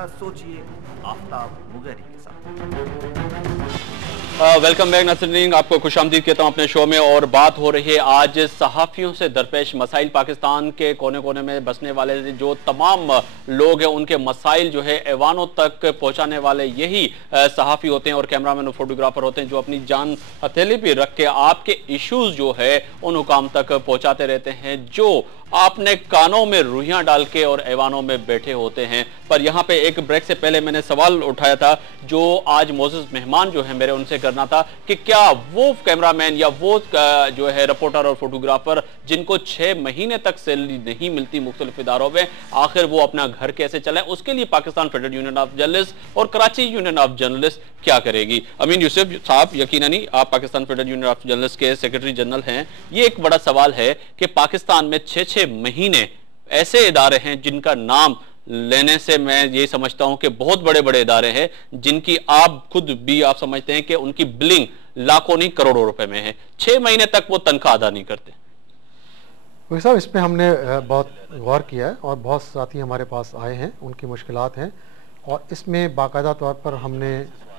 जरा सोचिए आफ्ताब मुगैरी के साथ। वेलकम बैक नसरीन, आपको खुशामदीद कहता हूं अपने शो में। और बात हो रही है आज सहाफ़ियों से दरपेश मसाइल। पाकिस्तान के कोने कोने में बसने वाले जो तमाम लोग हैं उनके मसाइल जो है ऐवानों तक पहुंचाने वाले यही सहाफ़ी होते हैं और कैमरामैन और फोटोग्राफर होते हैं, जो अपनी जान हथेली पे रख के आपके इश्यूज जो है उन हुकाम तक पहुंचाते रहते हैं, जो आपने कानों में रुइयां डाल के और ऐवानों में बैठे होते हैं। पर यहाँ पे एक ब्रेक से पहले मैंने सवाल उठाया था जो आज मोअज़्ज़ज़ मेहमान जो है मेरे उनसे करना था कि क्या वो कैमरामैन या वो जो है रिपोर्टर और फोटोग्राफर जिनको 6 महीने तक सैलरी नहीं मिलती मुख्तलिफ इदारों में, आखिर वो अपना घर कैसे चलाएं? उसके लिए Pakistan federal union of journalist और कराची यूनियन ऑफ जर्नलिस्ट क्या करेगी? अमीन यूसुफ साहब, यकीनन ही आप Pakistan federal union of journalist के सेक्रेटरी जनरल हैं। ये एक बड़ा सवाल है कि पाकिस्तान में 6-6 महीने ऐसे इदारे हैं जिनका नाम लेने से मैं ये समझता हूं कि बहुत बड़े बड़े इदारे हैं जिनकी आप खुद भी आप समझते हैं कि उनकी बिलिंग लाखों नहीं करोड़ों रुपए में है। 6 महीने तक वो तनख्वाह अदा नहीं करते। वही साहब, इस पे हमने बहुत गौर किया है और बहुत साथी हमारे पास आए हैं, उनकी मुश्किलात हैं और इसमें बाकायदा तौर पर हमने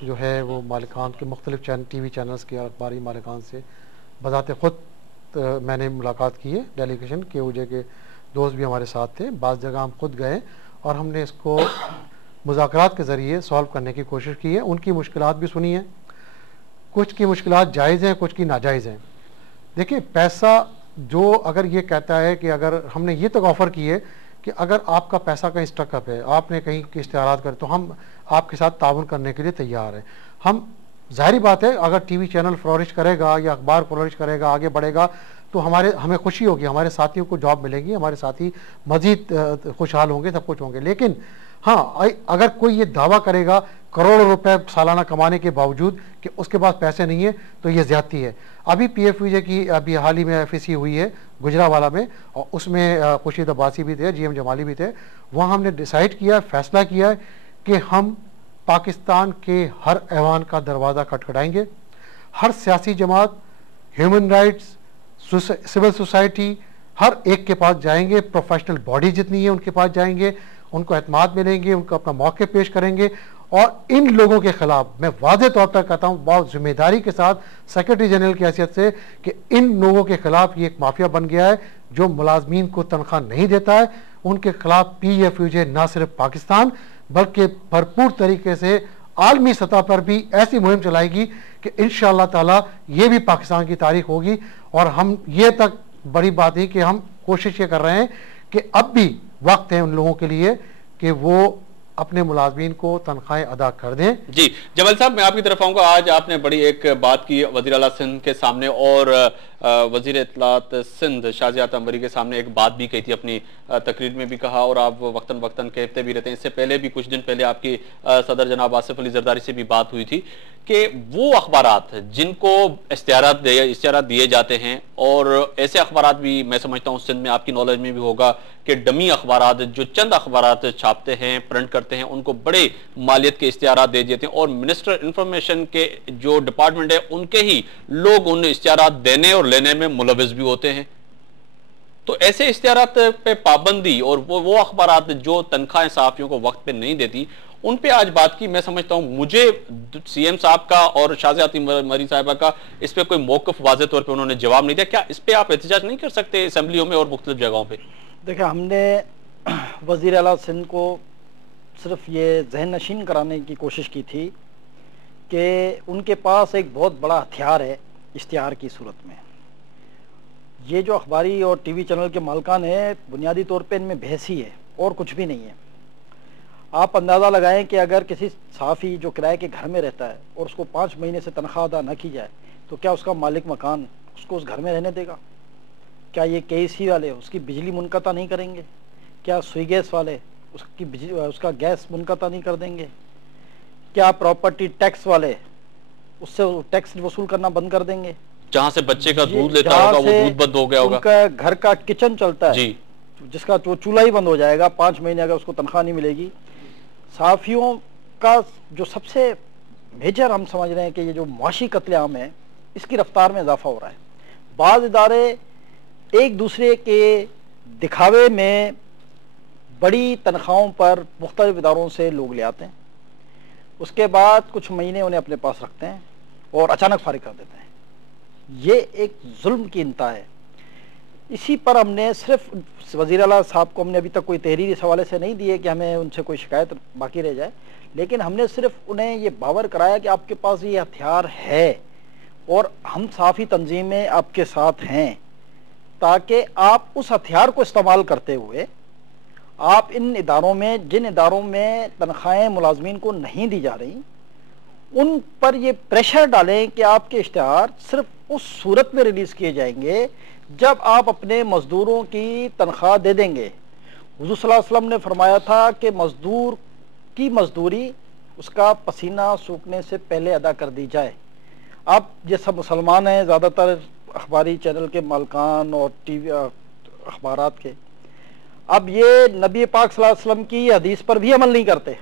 जो है वो मालिकान के मुख्तलिफ TV चैनल्स के अखबारी मालिकान से बज़ाते ख़ुद मैंने मुलाकात की है। डेलीगेशन के वजह के दोस्त भी हमारे साथ थे, बाज़ जगह हम खुद गए और हमने इसको मुज़ाकरात के ज़रिए सॉल्व करने की कोशिश की है। उनकी मुश्किलात भी सुनी है, कुछ की मुश्किलात जायज़ हैं, कुछ की नाजायज़ हैं। देखिए, पैसा जो अगर ये कहता है कि अगर हमने ये तक ऑफ़र की है कि अगर आपका पैसा कहीं स्टकअप है, आपने कहीं के इश्तिहारात करे, तो हम आपके साथ ताउन करने के लिए तैयार हैं। हम ज़ाहिर बात है अगर TV चैनल फ्लोरिश करेगा या अखबार फ्लोरिश करेगा, आगे बढ़ेगा, तो हमें खुशी होगी, हमारे साथियों को जॉब मिलेगी, हमारे साथी मज़ीद खुशहाल होंगे, सब कुछ होंगे। लेकिन हाँ, अगर कोई ये दावा करेगा करोड़ों रुपए सालाना कमाने के बावजूद कि उसके पास पैसे नहीं है, तो ये ज़्यादती है। अभी PFUJ की अभी हाल ही में FEC हुई है गुजरावाला में और उसमें खुर्शीद अब्बासी भी थे, GM जमाली भी थे। वहाँ हमने डिसाइड किया, फैसला किया है कि हम पाकिस्तान के हर ऐवान का दरवाज़ा खटखटाएंगे, हर सियासी जमात, ह्यूमन राइट्स, सिविल सोसाइटी, हर एक के पास जाएंगे, प्रोफेशनल बॉडी जितनी है उनके पास जाएंगे, उनको एतमाद मिलेंगे, उनको अपना मौके पेश करेंगे और इन लोगों के खिलाफ मैं वादे तौर पर कहता हूँ बहुत जिम्मेदारी के साथ सेक्रेटरी जनरल की हैसियत से कि इन लोगों के खिलाफ ये एक माफिया बन गया है जो मुलाजमीन को तनख्वाह नहीं देता है। उनके खिलाफ PFUJ ना सिर्फ पाकिस्तान बल्कि भरपूर तरीके से आलमी सतह पर भी ऐसी मुहिम चलाएगी कि इंशाअल्लाह ताला ये भी पाकिस्तान की तारीख होगी। और हम ये तक बड़ी बात है कि हम कोशिश ये कर रहे हैं कि अब भी वक्त है उन लोगों के लिए कि वो अपने मुलाजमीन को तनख्वाहें अदा कर दें। जी जमाल साहब, मैं आपकी तरफ आऊंगा। आज आपने बड़ी एक बात की वज़ीर आला सिंध के सामने और वज़ीर इत्तलात सिंध शाज़ियात अंबरी के सामने एक बात भी कही थी, अपनी तकरीर में भी कहा और आप वक्तन वक्तन कहते भी रहते हैं। इससे पहले भी कुछ दिन पहले आपकी सदर जनाब आसिफ अली जरदारी से भी बात हुई थी कि वो अखबारात जिनको इश्तिहारात दिए जाते हैं और ऐसे अखबारात भी मैं समझता हूँ सिंध में आपकी नॉलेज में भी होगा कि डमी अखबारात जो चंद अखबारात छापते हैं, प्रिंट करते हैं, उनको बड़े मालियत के इश्तिहारात दे देते हैं और मिनिस्टर इंफॉर्मेशन के जो डिपार्टमेंट है उनके ही लोग उन इश्तिहारात देने और लेने में मुलविस भी होते हैं। तो ऐसे इश्तिहारात पे पाबंदी और वो अखबारात जो तनख्वाहें सहाफियों को वक्त पे नहीं देती, उन पे आज बात की। मैं समझता हूं मुझे CM साहब का और शाज़ियात अंबरी साहिबा का इस पे कोई मौक़िफ़ वाज़े तौर पे उन्होंने जवाब नहीं दिया। क्या इस पे आप एहतजाज नहीं कर सकते असेंबलियों में और मुख्तलिफ जगहों पे? देखिए, हमने वज़ीर आला सिंध को सिर्फ ये जहन नशीन कराने की कोशिश की थी कि उनके पास एक बहुत बड़ा हथियार है इश्तिहार की सूरत में। ये जो अखबारी और TV चैनल के मालिकान है, बुनियादी तौर पे इनमें बहस ही है और कुछ भी नहीं है। आप अंदाज़ा लगाएं कि अगर किसी सहाफ़ी जो किराए के घर में रहता है और उसको 5 महीने से तनख्वाह अदा न की जाए तो क्या उसका मालिक मकान उसको उस घर में रहने देगा? क्या ये KEC वाले उसकी बिजली मुनक़ता नहीं करेंगे? क्या सुई गैस वाले उसका गैस मुनक़ता नहीं कर देंगे? क्या प्रॉपर्टी टैक्स वाले उससे टैक्स वसूल करना बंद कर देंगे? जहाँ से बच्चे का दूध लेता होगा वो दूध बंद हो गया होगा, उनका घर का किचन चलता है जी, जिसका जो चूल्हा ही बंद हो जाएगा 5 महीने अगर उसको तनख्वाह नहीं मिलेगी। सहाफ़ियों का जो सबसे मेजर हम समझ रहे हैं कि ये जो मुआशी कत्लेआम है इसकी रफ्तार में इजाफा हो रहा है। बाज़ इदारे एक दूसरे के दिखावे में बड़ी तनख्वाहों पर मुख्तलिफ इदारों से लोग ले आते हैं, उसके बाद कुछ महीने उन्हें अपने पास रखते हैं और अचानक फारिग कर देते हैं। ये एक जुल्म की इंतहा है। इसी पर हमने सिर्फ वज़ीर आला साहब को हमने अभी तक कोई तहरीर इस हवाले से नहीं दी है कि हमें उनसे कोई शिकायत बाकी रह जाए, लेकिन हमने सिर्फ उन्हें ये बावर कराया कि आपके पास ये हथियार है और हम सहाफ़ी तंजीमें आपके साथ हैं, ताकि आप उस हथियार को इस्तेमाल करते हुए आप इन इदारों में, जिन इदारों में तनख्वाहें मुलाजमीन को नहीं दी जा रही, उन पर ये प्रेशर डालें कि आपके इश्तिहार सिर्फ उस सूरत में रिलीज़ किए जाएंगे जब आप अपने मजदूरों की तनख्वाह दे देंगे। हुज़ूर सल्लल्लाहु अलैहि वसल्लम ने फरमाया था कि मजदूर की मजदूरी उसका पसीना सूखने से पहले अदा कर दी जाए। आप ये सब मुसलमान हैं, ज़्यादातर अखबारी चैनल के मालकान और टीवी अखबारात के, अब ये नबी पाक सल्लल्लाहु अलैहि वसल्लम की हदीस पर भी अमल नहीं करते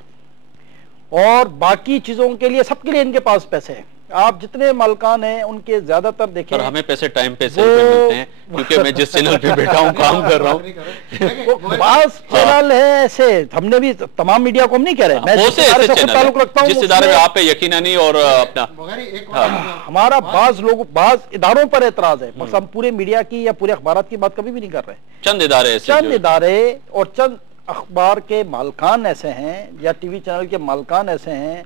और बाकी चीज़ों के लिए, सबके लिए इनके पास पैसे हैं। आप जितने मालकान हैं उनके ज्यादातर देखें, पर हमें पैसे टाइम पे सेल पे मिलते हैं, क्योंकि मैं जिस चैनल पे बैठा हूँ काम कर रहा हूँ। बास चैनल है ऐसे, हमने भी तमाम मीडिया को हम नहीं कह रहे, मैं बहुत से ऐसे चैनल ताल्लुक रखता हूँ जिस इदारे में आप पे यकीन नहीं और अपना हमारा बाज लोग, बाज इदारों पर एतराज है, बस हम पूरे मीडिया की या पूरे अखबारात की बात कभी भी नहीं कर रहे। चंद इदारे ऐसे, चंद इदारे और चंद अखबार के मालकान ऐसे हैं या टीवी चैनल के मालकान ऐसे हैं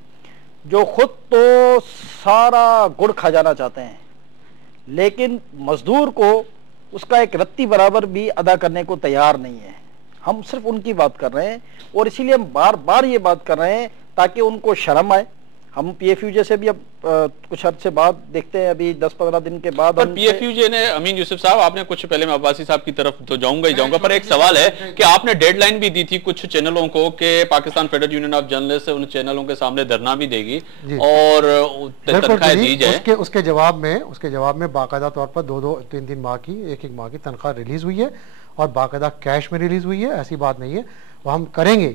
जो खुद तो सारा गुड़ खा जाना चाहते हैं, लेकिन मजदूर को उसका एक रत्ती बराबर भी अदा करने को तैयार नहीं है। हम सिर्फ उनकी बात कर रहे हैं और इसीलिए हम बार बार ये बात कर रहे हैं ताकि उनको शर्म आए। हम पीएफयूजे से भी अब कुछ अर्से बाद देखते हैं, अभी 10-15 दिन के बाद। पर पीएफयूजे ने, अमीन यूसुफ साहब, आपने कुछ पहले, मैं अब्बासी साहब की तरफ तो जाऊंगा ही जाऊंगा, पर एक सवाल है कि आपने डेडलाइन भी दी थी कुछ चैनलों को कि Pakistan federal union of journalist उन चैनलों के सामने धरना भी देगी और तनख्वाह दी जाए। उसके जवाब में बाकायदा तौर पर 2-2, 3-3 माह की, एक माह की तनख्वाह रिलीज हुई है और बाकायदा कैश में रिलीज हुई है। ऐसी बात नहीं है, वो हम करेंगे।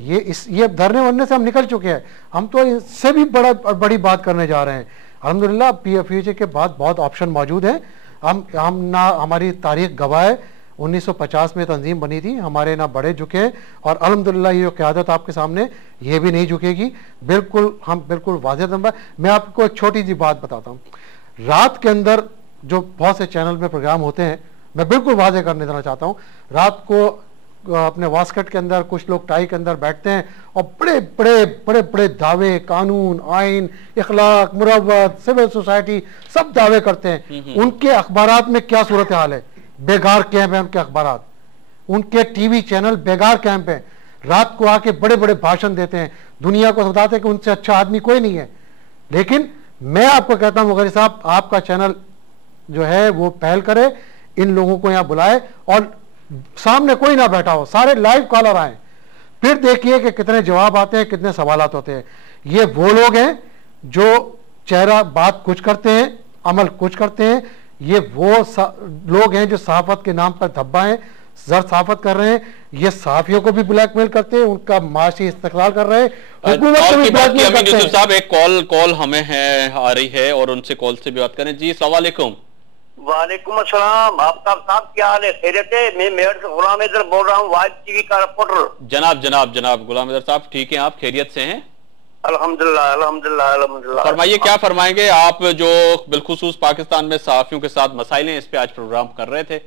ये धरने वरने से हम निकल चुके हैं, हम तो इससे भी बड़ी बात करने जा रहे हैं। अल्हम्दुलिल्लाह पीएफयूजे के बाद बहुत ऑप्शन मौजूद हैं। हम ना, हमारी तारीख गवाह है, 1950 में तंजीम बनी थी, हमारे ना बड़े झुके हैं और अल्हम्दुलिल्लाह ये क़यादत आपके सामने ये भी नहीं झुकेगी। बिल्कुल, हम बिल्कुल वाज़ेह नंबर। मैं आपको एक छोटी सी बात बताता हूँ। रात के अंदर जो बहुत से चैनल में प्रोग्राम होते हैं, मैं बिल्कुल वाज़ेह करने देना चाहता हूँ, रात को अपने वास्कट के अंदर कुछ लोग टाई के अंदर बैठते हैं और बड़े दावे, कानून, आइन, इखलाक, मुरव्वत, सिविल सोसाइटी, सब दावे करते हैं। उनके अखबारात में क्या सूरत हाल है? बेकार कैंप है उनके अखबारात, उनके टीवी चैनल बेकार कैंप है। रात को आके बड़े भाषण देते हैं, दुनिया को बताते हैं कि उनसे अच्छा आदमी कोई नहीं है। लेकिन मैं आपको कहता हूँ मुगरी साहब, आपका चैनल जो है वो पहल करे, इन लोगों को यहाँ बुलाए और सामने कोई ना बैठा हो, सारे लाइव कॉलर आए, फिर देखिए कि कितने जवाब आते हैं, कितने सवालात होते हैं। ये वो लोग हैं जो चेहरा बात कुछ करते हैं, अमल कुछ करते हैं। ये वो लोग हैं जो सहाफत के नाम पर धब्बा हैं, जर सहाफत कर रहे हैं। ये सहाफियों को भी ब्लैकमेल करते हैं, उनका माशी इस्तेकलाल कर रहे हैं, हुकूमत को भी ब्लैकमेल करते हैं। साहब एक कॉल हमें आ रही है और उनसे कॉल से भी बात करें। जी अस्सलाम वालेकुम। वालेकुम अस्सलाम। आफ्ताब साहब क्या हाल है? खैरियत है? मैं मेरठ से गुलाम हैदर बोल रहा हूँ, वाइब टीवी का रिपोर्टर। जनाब गुलाम हैदर साहब, ठीक हैं आप? खैरियत से हैं? अल्हम्दुलिल्लाह अल्हम्दुलिल्लाह अल्हम्दुलिल्लाह। फरमाइए, क्या फरमाएंगे आप जो बिलखुसूस पाकिस्तान में सहाफियों के साथ मसाइल हैं, इस पे आज प्रोग्राम कर रहे थे।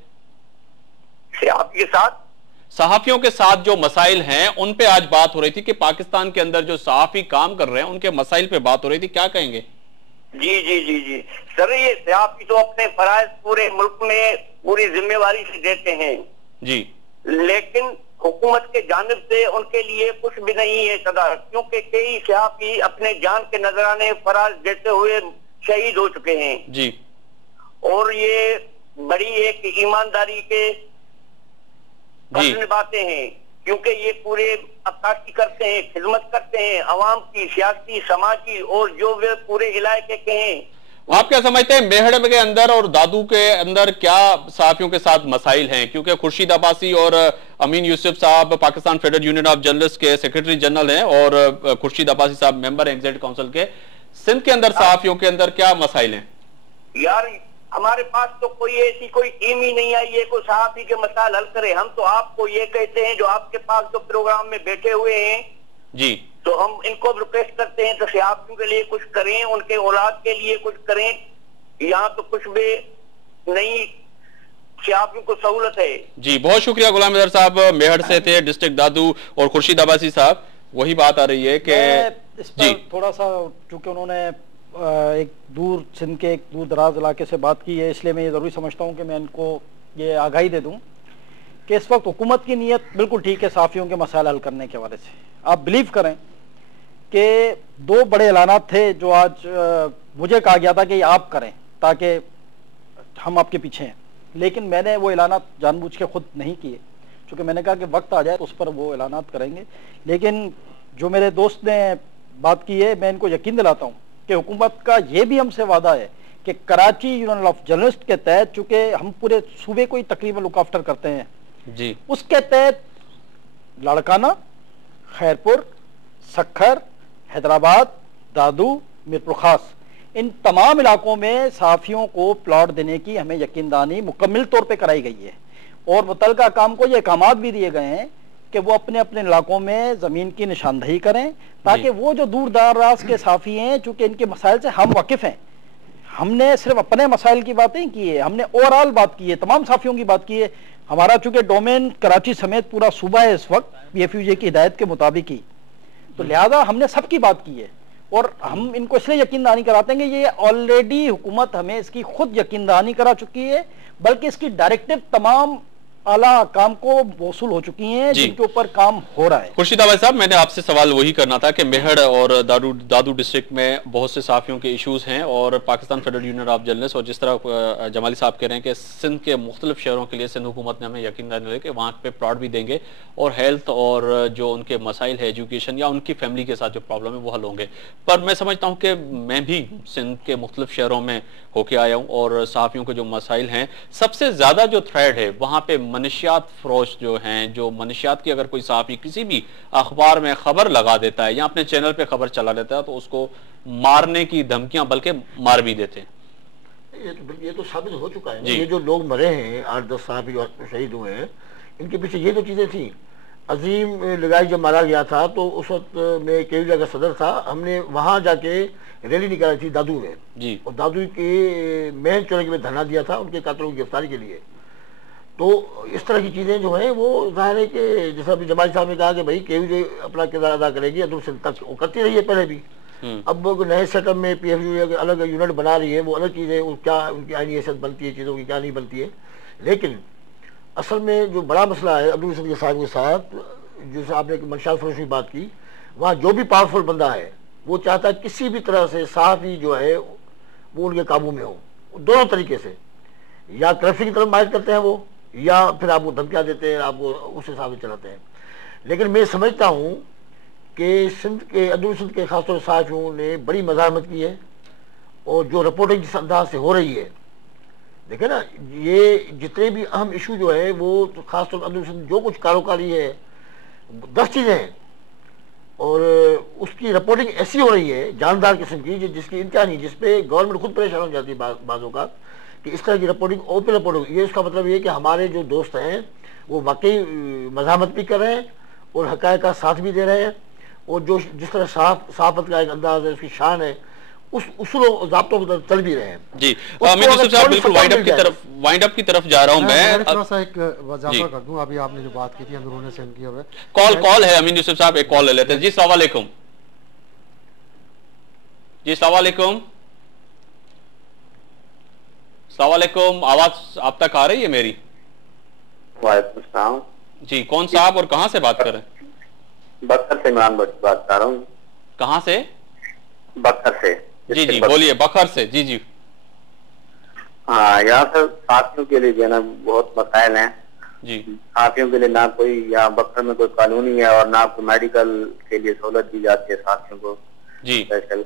सहाफियों के साथ जो मसाइल हैं उन पे आज बात हो रही थी कि पाकिस्तान के अंदर जो सहाफी काम कर रहे हैं उनके मसाइल पे बात हो रही थी, क्या कहेंगे? जी सर, ये सहाफी तो अपने फराइज पूरे मुल्क में पूरी जिम्मेवारी से देते हैं जी, लेकिन हुकूमत के जानिब से उनके लिए कुछ भी नहीं है सदा, क्योंकि कई सहाफी अपने जान के नजराने फराज देते हुए शहीद हो चुके हैं जी। और ये बड़ी एक ईमानदारी के निभाते हैं, क्योंकि ये पूरे अक्कासी करते हैं, खिदमत करते हैं अवाम की, सियासी, समाजी, और जो वे पूरे इलाके के हैं। आप क्या समझते हैं मेहड़ के अंदर और दादू के अंदर क्या सहाफियों के साथ मसाइल हैं? क्योंकि खुर्शीद अब्बासी और अमीन यूसुफ साहब Pakistan federal union of journalist के सेक्रेटरी जनरल हैं और खुर्शीद अब्बासी साहब मेंबर हैं एग्जीक्यूटिव काउंसिल के। सिंध के अंदर सहाफियों के अंदर क्या मसाइल हैं? यार हमारे पास तो कोई ऐसी कोई टीम ही नहीं आई है कोई सहाफी के मसाइल हल करे। हम तो आपको ये कहते हैं जो आपके पास जो प्रोग्राम में बैठे हुए हैं जी, तो हम इनको रिक्वेस्ट करते हैं तो सहाफियों के लिए कुछ करें, उनके औलाद के लिए कुछ करें। यहाँ तो कुछ भी नहीं, सहाफियों को सहूलत है। जी बहुत शुक्रिया गुलाम अजहर साहब, मेहर से थे डिस्ट्रिक्ट दादू। और खुर्शीद अब्बासी साहब, वही बात आ रही है कि इस पर थोड़ा सा, चूंकि उन्होंने एक दूर सिंध के एक दूर दराज इलाके से बात की है, इसलिए मैं ये ज़रूरी समझता हूँ कि मैं इनको ये आगाही दे दूँ कि इस वक्त हुकूमत की नीयत बिल्कुल ठीक है सहाफ़ियों के मसाइल हल करने के हवाले से। आप बिलीव करें कि 2 बड़े ऐलानात थे जो आज मुझे कहा गया था कि आप करें ताकि हम आपके पीछे हैं, लेकिन मैंने वो ऐलानात जानबूझ के खुद नहीं किए, क्योंकि मैंने कहा कि वक्त आ जाए तो उस पर वो ऐलानात करेंगे। लेकिन जो मेरे दोस्त ने बात की है, मैं इनको यकीन दिलाता हूँ कि हुकूमत का ये भी हमसे वादा है कि कराची यूनियन ऑफ जर्नलिस्ट के तहत, चूंकि हम पूरे सूबे को ही तकरीबन लुक आफ्टर करते हैं जी, उसके तहत लाड़काना, खैरपुर, सखर, हैदराबाद, दादू, मीरपुर खास, इन तमाम इलाकों में सहाफियों को प्लॉट देने की हमें यकीनदानी मुकम्मल तौर पे कराई गई है। और मुतलका काम को ये अहकामात भी दिए गए हैं कि वो अपने अपने इलाकों में ज़मीन की निशानदही करें, ताकि वो जो दूर दराज के साफ़ी हैं, चूँकि इनके मसाइल से हम वाकिफ़ हैं, हमने सिर्फ अपने मसाइल की बातें की है, हमने ओवरऑल बात की है, तमाम साफ़ियों की बात की है। हमारा चूँकि डोमेन कराची समेत पूरा सूबा है इस वक्त PFUJ की हिदायत के मुताबिक ही, तो लिहाजा हमने सबकी बात की है। और हम इनको इसलिए यकीन दहानी कराते हैं कि ये ऑलरेडी हुकूमत हमें इसकी खुद यकीन दहानी करा चुकी है, बल्कि इसकी डायरेक्टिव तमाम आला काम को वसूल हो चुकी हैं जिनके ऊपर काम हो रहा है। खुर्शीद अब्बासी साहब, मैंने आपसे सवाल वही करना था कि मेहड़ और दादू डिस्ट्रिक्ट में बहुत से साफियों के इश्यूज हैं और Pakistan federal union of journalist, और जिस तरह जमाली साहब कह रहे हैं कि सिंध के मुख्तलिफ शहरों के लिए सिंध हुकूमत ने हमें यकीन दिलाया कि वहाँ पे प्लॉट भी देंगे और हेल्थ और जो उनके मसाइल है एजुकेशन या उनकी फैमिली के साथ जो प्रॉब्लम है वो हल होंगे। पर मैं समझता हूँ कि मैं भी सिंध के मुख्तलिफ शहरों में होके आया हूँ और सहाफियों के जो मसाइल हैं, सबसे ज़्यादा जो थ्रेड है वहाँ पे मनशियात फरोश जो हैं, जो मनशियात की अगर कोई सहाफी किसी भी अखबार में खबर लगा देता है या अपने चैनल पे खबर चला लेता है तो उसको मारने की धमकियां, बल्कि मार भी देते हैं। ये तो साबित हो चुका है। ये जो लोग मरे हैं, 8-10 सहाफी जो शहीद हुए हैं, इनके पीछे ये तो चीज़ें थी। अजीम लगाई जब मारा गया था तो उस वक्त मैं केयूजा का सदर था, हमने वहाँ जाके रैली निकाली थी दादू में जी, और दादू के मेन चौराहे में धरना दिया था उनके कातलों की गिरफ्तारी के लिए। तो इस तरह की चीज़ें जो हैं वो जाहिर है कि जैसा अभी जमाली साहब ने कहा कि भाई केयूजे अपना किरदार अदा करेगी, अदूर सिंध तक वो करती रही है पहले भी। अब नए सेटअप में PFUJ अलग यूनिट बना रही है, वो अलग चीज़ें, वो क्या उनकी आईनी हैसियत बनती है, चीज़ों की क्या नहीं बनती है। लेकिन असल में जो बड़ा मसला है अब्दुल रशीद साहब के साथ, जैसे आपने मंशियात फरोश की बात की, वहाँ जो भी पावरफुल बंदा है वो चाहता है किसी भी तरह से सहाफी जो है वो उनके काबू में हो, दोनों तरीके से, या करप्शन की तरफ माइल करते हैं वो, या फिर आपको धमकियाँ देते हैं, आपको उस हिसाब से चलाते हैं। लेकिन मैं समझता हूँ कि सिंध के अब्दुल सिंध के खासतौर पर सहाफियों ने बड़ी मज़ाहमत की है, और जो रिपोर्टिंग जिस अंदाज से हो रही है, देखे ना, ये जितने भी अहम इशू जो है वो तो खासतौर पर अब्दुल सिंध जो कुछ कारोकारी है, 10 चीज़ें हैं, और उसकी रिपोर्टिंग ऐसी हो रही है जानदार किस्म की जिसकी इंतहा नहीं, जिसपे गवर्नमेंट खुद परेशान हो जाती है बाज़ों का कि इस तरह की रिपोर्टिंग ओपन रिपोर्टिंग। ये उसका मतलब ये कि हमारे जो दोस्त हैं वो वाकई मज़ाहमत भी कर रहे हैं और हक़ाइक़ का साथ भी दे रहे हैं, और जो जिस तरह सहाफ़त का एक अंदाज़ है, उसकी शान है, उस उसूलों ज़ाब्तों की तरफ चल भी रहे हैं। जी, बिल्कुल वाइंड अप की तरफ जा रहा हूं मैं थोड़ा सा एक वजाफा कर दूं। अभी आपने जो बात की थी अंदरूनी सिंध की, अब कॉल है अमीन यूसुफ साहब, एक कॉल ले लेते हैं। जी अस्सलाम वालेकुम। जी अस्सलाम वालेकुम। अस्सलाम वालेकुम, आवाज आप तक आ रही है मेरी? वालेकुम सलाम जी, कौन साहब और कहां से बात कर रहे हैं? बकर से इमरान भट्ट बात कर रहा हूँ। कहां से? बकर से। जी जी बोलिए, बकर से। जी जी। हाँ, यहाँ पर साथियों के लिए जो है ना बहुत मसाइल हैं जी। साथियों के लिए ना कोई यहाँ बकर में कोई कानूनी है और ना कोई मेडिकल के लिए सहूलत दी जाती है साथियों को जी स्पेशल,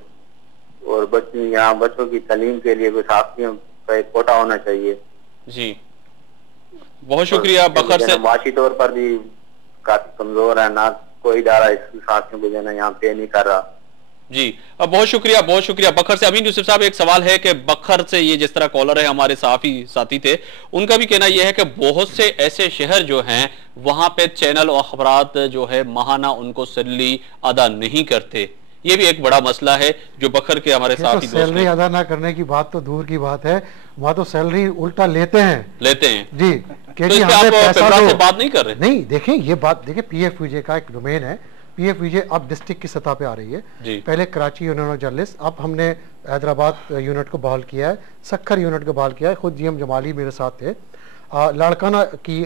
और बच्चों यहाँ बच्चों की तालीम के लिए कोई साथियों का एक कोटा होना चाहिए। जी बहुत शुक्रिया। बकर से माशी तौर पर भी काफी कमजोर है, ना कोई इदारा इस साथियों को जो है ना यहाँ पे नहीं कर रहा। जी, बहुत शुक्रिया बखर से। अमीन यूसुफ साहब, एक सवाल है कि बखर से ये जिस तरह कॉलर है हमारे सहाफी साथी थे, उनका भी कहना यह है कि बहुत से ऐसे शहर जो हैं वहां पे चैनल और अखबारात जो है माहाना उनको सैलरी अदा नहीं करते। ये भी एक बड़ा मसला है जो बखर के हमारे साथी दोस्त सैलरी अदा ना करने की बात तो दूर की बात है, वहाँ तो सैलरी उल्टा लेते हैं जी। क्योंकि तो हमें पैसा से बात नहीं कर रहे। नहीं, देखें ये बात, देखिए PFVJ का एक डोमेन है। PFVJ अब डिस्ट्रिक्ट की सतह पे आ रही है। पहले कराची यूनियन ऑफ जर्नलिस्ट, अब हमने हैदराबाद यूनिट को बहाल किया है, सक्खर यूनिट को बहाल किया है। खुद GM जमाली मेरे साथ थे। लाड़काना की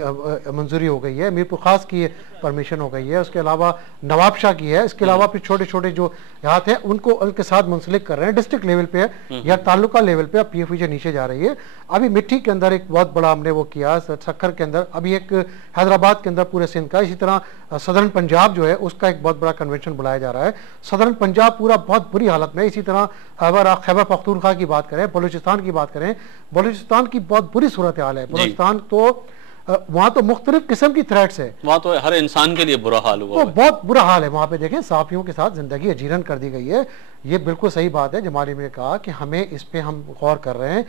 मंजूरी हो गई है, मीरपुर खास की परमिशन हो गई है, उसके अलावा नवाबशाह की है। इसके अलावा फिर छोटे छोटे जो यहाँ थे उनको उनके साथ मुंसलिक कर रहे हैं। डिस्ट्रिक्ट लेवल पे है या तालुका लेवल पे अब PFVJ नीचे जा रही है। अभी मिट्टी के अंदर एक बहुत बड़ा हमने वो किया, सक्खर के अंदर, अभी एक हैदराबाद के अंदर पूरे सिंध का, इसी तरह सदर्न पंजाब जो है उसका एक बहुत बड़ा कन्वेंशन बुलाया जा रहा है। सदर्न पंजाब पूरा बहुत बुरी हालत में। इसी तरह अगर आप खैबर पख्तूनख्वा की बात करें, बलूचिस्तान की बात करें, बलूचिस्तान की बहुत बुरी सूरत हाल है। बलूचिस्तान तो वहाँ तो मुख्तलिफ किस्म की थ्रेट्स है, वहाँ तो हर इंसान के लिए बुरा हाल हुआ, तो बहुत बुरा हाल है वहाँ पे। देखें, सहाफियों के साथ जिंदगी अजीरन कर दी गई है। ये बिल्कुल सही बात है, जमाली ने कहा कि हमें इस पे हम गौर कर रहे हैं।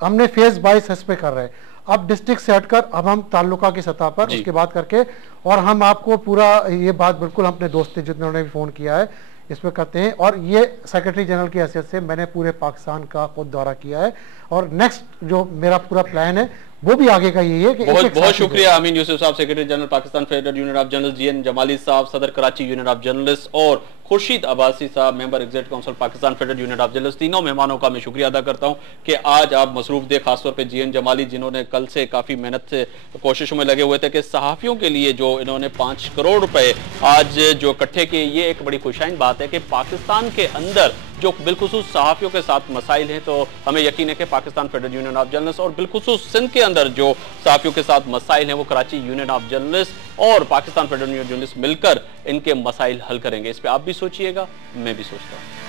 हमने फेज 22 इस पे कर रहे हैं। अब डिस्ट्रिक्ट से हटकर अब हम ताल्लुका की सतह पर उसके बात करके, और हम आपको पूरा ये बात बिल्कुल अपने दोस्त जिन्होंने भी फोन किया है इसमें करते हैं। और ये सेक्रेटरी जनरल की हैसियत से मैंने पूरे पाकिस्तान का खुद दौरा किया है, और नेक्स्ट जो मेरा पूरा प्लान है वो भी आगे का यही है कि बहुत शुक्रिया अमीन यूसुफ साहब, secretary general Pakistan federal union of journalist, GN Jamali साहब, सदर कराची यूनियन ऑफ जर्नलिस्ट, और खुर्शीद अब्बासी साहब, member executive council Pakistan federal union of journalist. तीनों मेहमानों का मैं शुक्रिया अदा करता हूं कि आज आप मसरूफ थे, खासतौर पे GN जमाली जिन्होंने कल से काफी मेहनत से कोशिशों में लगे हुए थे कि सहाफियों के लिए जो इन्होंने 5 करोड़ रुपए आज जो इकट्ठे किए, ये एक बड़ी खुशाइन बात है कि पाकिस्तान के अंदर जो बिलखुसूस सहाफियों के साथ मसाइल हैं, तो हमें यकीन है कि Pakistan federal union of journalist और बिलखुसूस सिंध के अंदर जो सहाफियों के साथ मसाइल हैं वो कराची यूनियन ऑफ जर्नलिस्ट और Pakistan federal union of journalist मिलकर इनके मसाइल हल करेंगे। इस पर आप भी सोचिएगा, मैं भी सोचता हूँ।